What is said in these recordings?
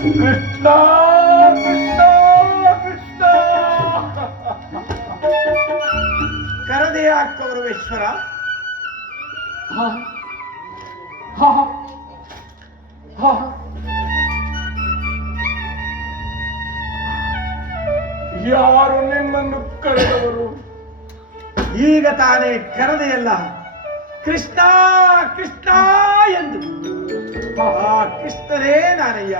ಕೃಷ್ಣ ಕೃಷ್ಣ ಕೃಷ್ಣ. ಕರದೆಯ ಕೌರವೇಶ್ವರ. ಯಾರು ನಿನ್ನನ್ನು ಕರೆದವರು? ಈಗ ತಾನೇ ಕರದೆಯಲ್ಲ, ಕೃಷ್ಣ ಕೃಷ್ಣ ಎಂದು. ಆ ಕೃಷ್ಣನೇ ನಾನಯ್ಯ.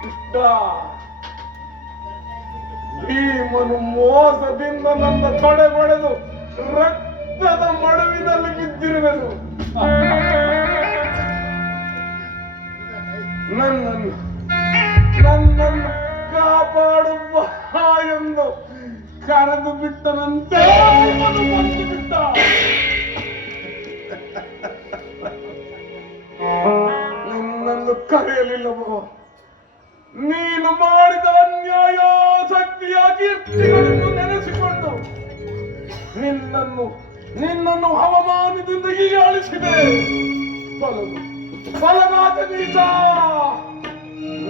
ಕೃಷ್ಣ, ಭೀಮನು ಮೋಸದಿಂದ ನನ್ನ ತೊಡೆ ಹೊಡೆದು ರಕ್ತದ ಮಡುವಿನಲ್ಲಿ ಬಿದ್ದಿರುವೆನು. ನನ್ನನ್ನು ಕಾಪಾಡುವ ಎಂದು ಕರೆದು ಬಿಟ್ಟನಂತೆ ಬಂದು ಬಿಟ್ಟ. ನಿನ್ನನ್ನು ಕರೆಯಲಿಲ್ಲವೋ? ನೀನು ಮಾಡಿದ ಅನ್ಯಾಯ ಶಕ್ತಿಯ ಕೀರ್ತಿಗಳನ್ನು ನೆನೆಸಿಕೊಂಡು ನಿನ್ನನ್ನು ಹವಾಮಾನದಿಂದ ಹೀಯಾಳಿಸಿದೆ. ಫಲನಾದ ನೀಚ,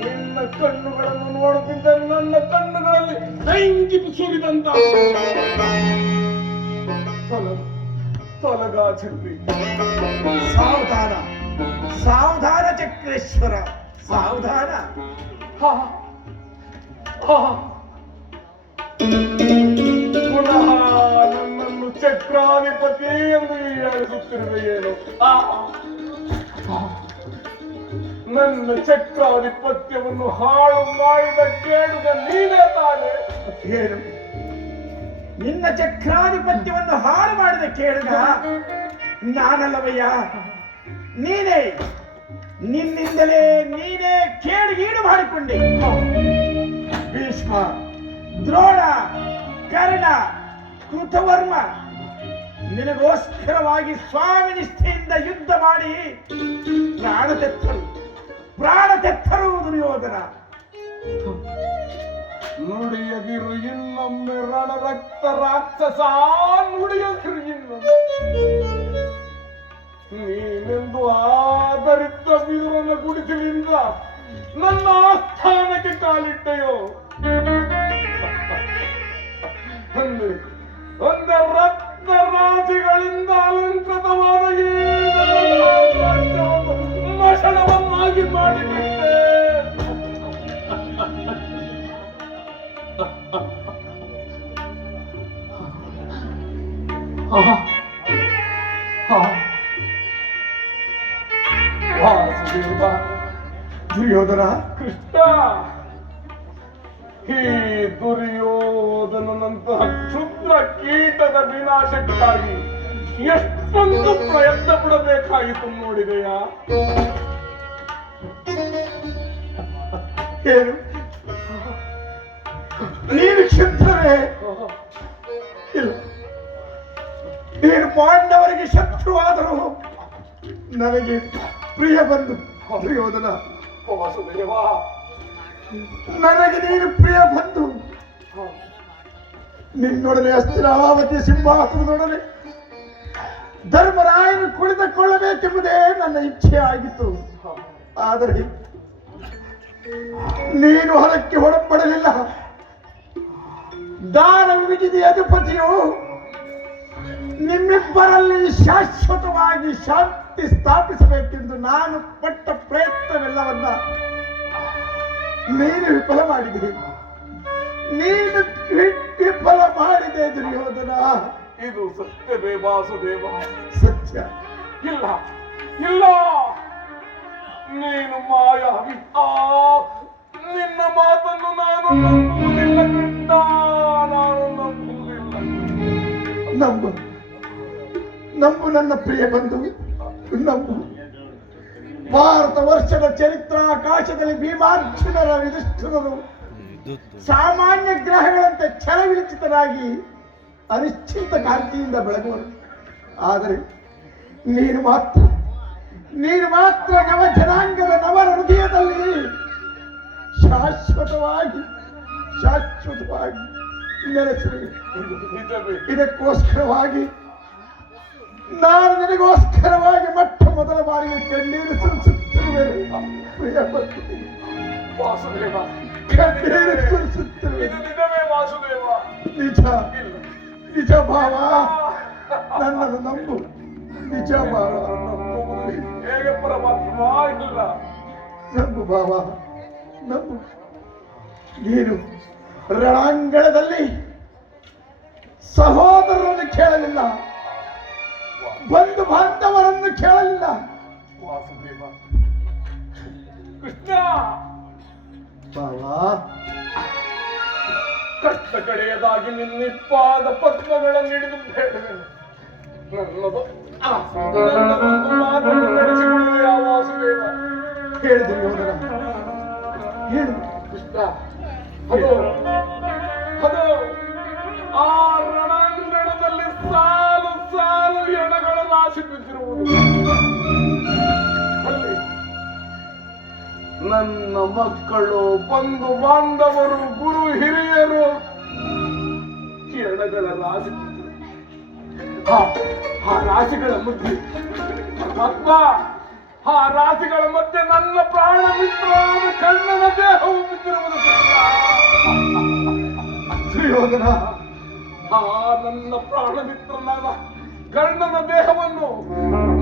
ನಿನ್ನ ಕಣ್ಣುಗಳನ್ನು ನೋಡುತ್ತಿದ್ದ ನನ್ನ ಕಣ್ಣುಗಳಲ್ಲಿ ಬೆಂಕಿ ಸುರಿದಂತ ತೊಲಗಾಚಿರ್ಲಿ. ಸಾವಧಾನ ಸಾವಧಾನ ಚಕ್ರೇಶ್ವರ, ಸಾವಧಾನ. ಪುನಃ ನನ್ನನ್ನು ಚಕ್ರಾಧಿಪತಿ ಎಂದು ಹೇಳಿಸುತ್ತಿರುವೆಯೇನು? ನನ್ನ ಚಕ್ರಾಧಿಪತ್ಯವನ್ನು ಹಾಳು ಮಾಡಿದ ಕೇಳುಗ ನೀನೇ ತಾನೆ? ಏನು? ನಿನ್ನ ಚಕ್ರಾಧಿಪತ್ಯವನ್ನು ಹಾಳು ಮಾಡಿದ ಕೇಳುಗ ನಾನಲ್ಲವಯ್ಯ, ನೀನೇ. ನಿನ್ನಿಂದಲೇ ನೀನೇ ಕೇಡುಗೀಡು ಮಾಡಿಕೊಂಡೆ. ಭೀಷ್ಮ, ದ್ರೋಣ, ಕರ್ಣ, ಕೃತವರ್ಮ ನಿನಗೋಸ್ಕರವಾಗಿ ಸ್ವಾಮಿ ನಿಷ್ಠೆಯಿಂದ ಯುದ್ಧ ಮಾಡಿ ಪ್ರಾಣ ತೆತ್ತರು ದುರ್ಯೋಧನ. ನುಡಿಯದಿರು ಇನ್ನೊಮ್ಮೆ ರಣರಕ್ತ ರಾಕ್ಷಸ, ನುಡಿಯದಿರು ಇನ್ನೊಮ್ಮೆ. ನೀನೆಂದು ಆದರಿದ್ದ ವೀರನ ಗುಡಿಸಲಿಂದ ನನ್ನ ಆಸ್ಥಾನಕ್ಕೆ ಕಾಲಿಟ್ಟೆಯೋ? ಒಂದೇ ರಕ್ತ ರಾಶಿಗಳಿಂದ ಅಲಂಕೃತವಾದ ಈ ರಾಜ್ಯವನ್ನು ಮಶಣವನ್ನಾಗಿ ಮಾಡಿಬಿಟ್ಟೆ. ದುರ್ಯೋಧನ, ಕೃಷ್ಣ, ಈ ದುರ್ಯೋಧನಂತಹ ಕ್ಷುದ್ರ ಕೀಟದ ವಿನಾಶಕ್ಕಾಗಿ ಎಷ್ಟೊಂದು ಪ್ರಯತ್ನ ಪಡಬೇಕಾಯಿತು ನೋಡಿದೆಯಾ? ಏನು ನೀನು ಕ್ಷುದ್ರವೇ? ಇಲ್ಲ, ನೀನು ಪಾಂಡವರಿಗೆ ಶತ್ರುವಾದರೂ ನನಗೆ ಪ್ರಿಯ ಬಂಧು ದುರ್ಯೋಧನ. ವಾಸುದೇವ, ನನಗೆ ನೀನು ಪ್ರಿಯ ಬಂಧು. ನಿನ್ನೊಡನೆ ಅಸ್ಥಿರಾವತಿ ಸಿಂಹಾಸನದೊಡನೆ ಧರ್ಮರಾಯನು ಕುಳಿತುಕೊಳ್ಳಬೇಕೆಂಬುದೇ ನನ್ನ ಇಚ್ಛೆ ಆಗಿತ್ತು. ಆದರೆ ನೀನು ಹೊರಕ್ಕೆ ಒಡಂಬಡಲಿಲ್ಲ. ದಾನವ ವಿಜಿತ ಅಧಿಪತಿಯು ನಿಮ್ಮಿಬ್ಬರಲ್ಲಿ ಶಾಶ್ವತವಾಗಿ ಶಾಂತಿ ಸ್ಥಾಪಿಸಬೇಕೆಂದು ನಾನು ಪಟ್ಟ ಪ್ರಯತ್ನವೆಲ್ಲವನ್ನ ನೀನು ವಿಫಲ ಮಾಡಿದೆ. ನೀನು ವಿಫಲ ಮಾಡಿದೆ ದುರ್ಯೋಧನ. ಇದು ಸತ್ಯವೇ ವಾಸುದೇವ? ಸತ್ಯ. ಇಲ್ಲ ಇಲ್ಲ, ನೀನು ಮಾಯಾವಿ. ನಿನ್ನ ಮಾತನ್ನು ನಾನು ನಂಬುವುದಿಲ್ಲ ಕೃಷ್ಣ, ನಾನು ನಂಬುವುದಿಲ್ಲ. ನಂಬು ನಂಬು ನನ್ನ ಪ್ರಿಯ ಬಂಧು, ನಂಬು. ಭಾರತ ವರ್ಷದ ಚರಿತ್ರಾಕಾಶದಲ್ಲಿ ಭೀಮಾರ್ಜುನರ ಯುಧಿಷ್ಠಿರರು ಸಾಮಾನ್ಯ ಗ್ರಹಗಳಂತೆ ಛಲವಿಳಿಚಿತರಾಗಿ ಅನಿಶ್ಚಿತ ಕಾಂತಿಯಿಂದ ಬೆಳಗುವರು. ಆದರೆ ನೀನು ಮಾತ್ರ ನವ ಜನಾಂಗದ ನವರ ಹೃದಯದಲ್ಲಿ ಶಾಶ್ವತವಾಗಿ ನೆಲೆಸಿರುವೆ. ಇದಕ್ಕೋಸ್ಕರವಾಗಿ ನಾನು ನಿನಗೋಸ್ಕರವಾಗಿ ಮೊಟ್ಟ ಮೊದಲ ಬಾರಿಗೆ ಕಣ್ಣೀರು ಬರ್ತೀನಿ. ವಾಸುದೇವ, ಕಣ್ಣೀರು ಸುರಿಸುತ್ತಿರುವೆ. ಇದು ನಿಜವೇ ವಾಸುದೇವ? ನಿಜ, ನಿಜ ಭಾವ, ನನ್ನನ್ನು ನಂಬು. ನಿಜ ಭಾವ, ಹೇಗೆ ಪರಮಾತ್ಮ? ಇಲ್ಲ, ನಂಬು ಭಾವ, ನಂಬು. ನೀನು ರಣಾಂಗಣದಲ್ಲಿ ಸಹೋದರರನ್ನು ಕೇಳಲಿಲ್ಲ, ಬಂಧು ಬಾಂಧವರನ್ನು ಕೇಳಲಿಲ್ಲ. ವಾಸುದೇವ, ಕೃಷ್ಣ, ಭಾವ, ಕಷ್ಟ ಕಡೆಯದಾಗಿ ನಿನ್ನಿಪ್ಪಾದ ಪದ್ಮಗಳನ್ನು ಹಿಡಿದು ಬೇಡುವೆನು. ನನ್ನದೊಂದು ಮಾತನ್ನು ನಡೆಸಿಕೊಳ್ಳುವೆಯಾ ವಾಸುದೇವ? ಹೇಳಿದ್ರು ಯೋಧನ, ಹೇಳು ಕೃಷ್ಣ. ಅದು ಅದು ಆ ರಣಾಂಗಣದಲ್ಲಿ ಸಾಲು ಸಾಲು ಎಣಗಳ ರಾಶಿ ಬಿದ್ದಿರುವುದು. ಅಲ್ಲಿ ನನ್ನ ಮಕ್ಕಳು, ಬಂಧು ಬಾಂಧವರು, ಗುರು ಹಿರಿಯರು ಎಣಗಳ ರಾಶಿ ಬಿದ್ದಿರು. ಆ ರಾಶಿಗಳ ಮಧ್ಯೆ ಪರಮಾತ್ಮ, ಆ ರಾಶಿಗಳ ಮಧ್ಯೆ ನನ್ನ ಪ್ರಾಣ ಮಿತ್ರವಾದ ಕಣ್ಣನ ದೇಹವು ಬಿದ್ದಿರುವುದು. ದುರ್ಯೋಧನ, ಆ ನನ್ನ ಪ್ರಾಣ ಮಿತ್ರನಾದ ಕಣ್ಣನ ದೇಹವನ್ನು,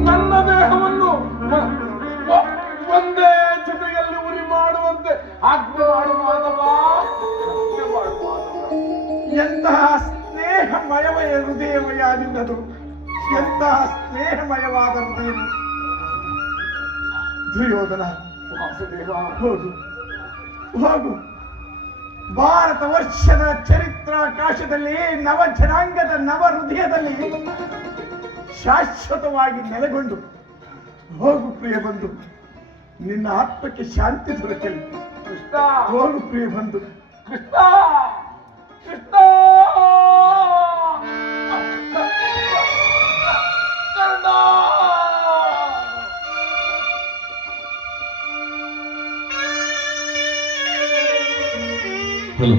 ನನ್ನ ದೇಹವನ್ನು ಒಂದೇ ಜೊತೆಯಲ್ಲಿ ಉರಿ ಮಾಡುವಂತೆ ಆಜ್ಞೆ ಮಾಡು ಮಾಧವ, ಆಜ್ಞೆ ಮಾಡು ಮಾಧವ. ಎಂತಹ ಸ್ನೇಹಮಯವಯ ಹೃದಯವಯ ನಿನ್ನದು, ಎಂತಹ ಸ್ನೇಹಮಯವಾದ ಹೃದಯ. ದುರ್ಯೋಧನ, ವಾಸುದೇವ, ಹೋಗು ಹೋಗು. ಭಾರತ ವರ್ಷದ ಚರಿತ್ರಾಕಾಶದಲ್ಲಿ ನವ ಜನಾಂಗದ ನವ ಹೃದಯದಲ್ಲಿ ಶಾಶ್ವತವಾಗಿ ನೆಲೆಗೊಂಡು ಹೋಗು ಪ್ರಿಯ ಬಂಧು. ನಿನ್ನ ಆತ್ಮಕ್ಕೆ ಶಾಂತಿ ದೊರಕಲಿ. ಕೃಷ್ಣ, ಹೋಗು ಪ್ರಿಯ ಬಂಧು. ಕೃಷ್ಣ, ಕೃಷ್ಣ, ಕರ್ಣ. ಹಲೋ